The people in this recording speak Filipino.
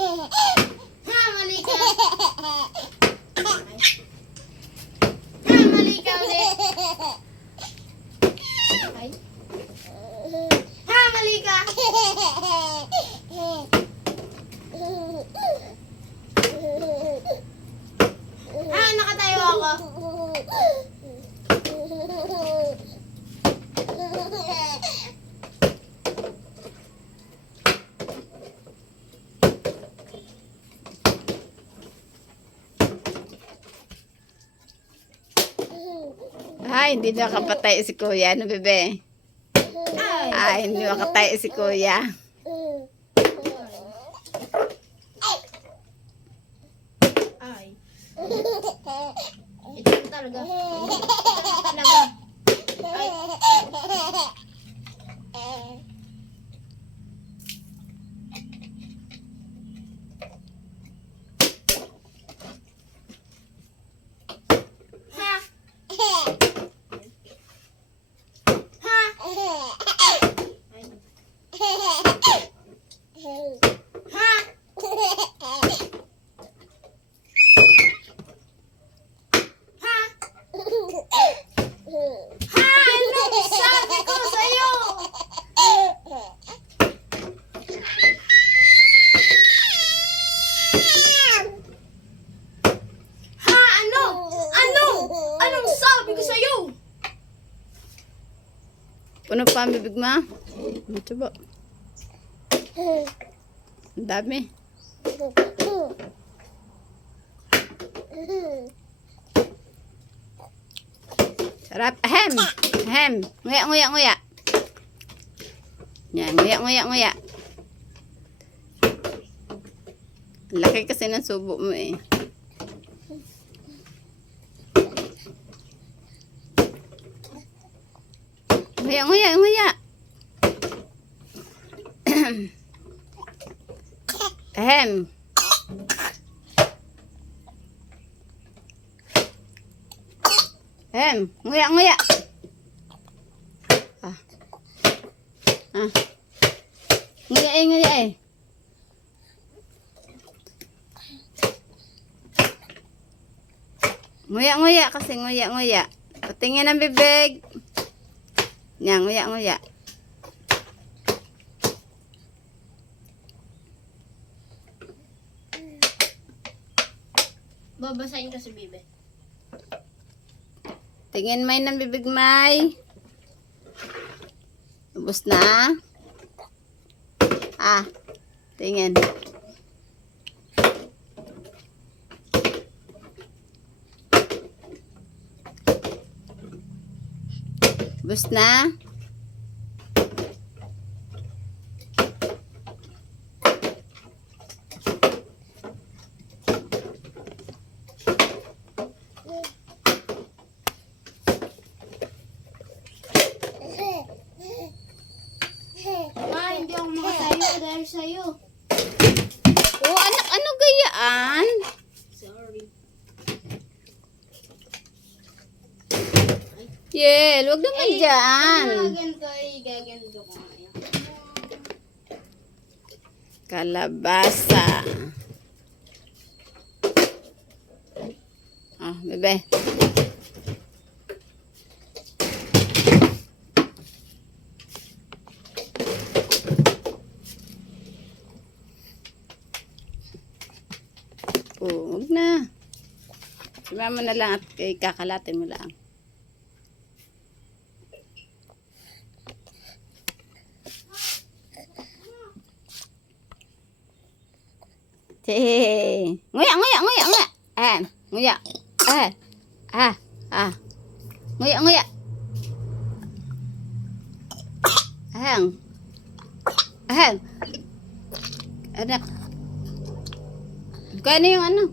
Ha, mali ka. Ha, mali ka ulit. Ay. Ha, mali ka. Ha, nakatayo ako. Ay, hindi nakapatay si kuya. Ano, bebe? Ay, hindi makatay si kuya. Ay. Ito talaga. Ito talaga. Ay. Ha. Ha. Ay. Ha. Ha, ano sabi ko sa'yo? Ha, ano? Ano? Anong sabi ko sa'yo? Puno pa ang bibig mo? Ito ba? Ang dami. Sarap. Ahem. Ahem. Nguya, nguya, nguya. Yan, nguya, nguya, nguya. Laki kasi ng subo mo eh. Nguya, nguya, nguya. Ahem. Ahem. Nguya, nguya. Ah. Ah. Nguya eh, nguya eh. Nguya, nguya kasi nguya, nguya. Patingin ang bibig. Yan, nguya, nguya. Babasahin ka si Bibe. Tingin may ng bibig may. Ubus na. Ah, tingin. Ubus na. Ma, hindi ako makatayo dahil sa'yo. Oh, anak, ano gayaan? Sorry. Yel, wag naman dyan. Gaganto ko ngayon. Kalabasa. Ah, bebe. Oh, wag na. Sima mo na lang at kakalatin mo lang. Hey, nguya, nguya, nguya, nguya. Nguya. Nguya, nguya. Ahem. Anak. Kaya na yung ano?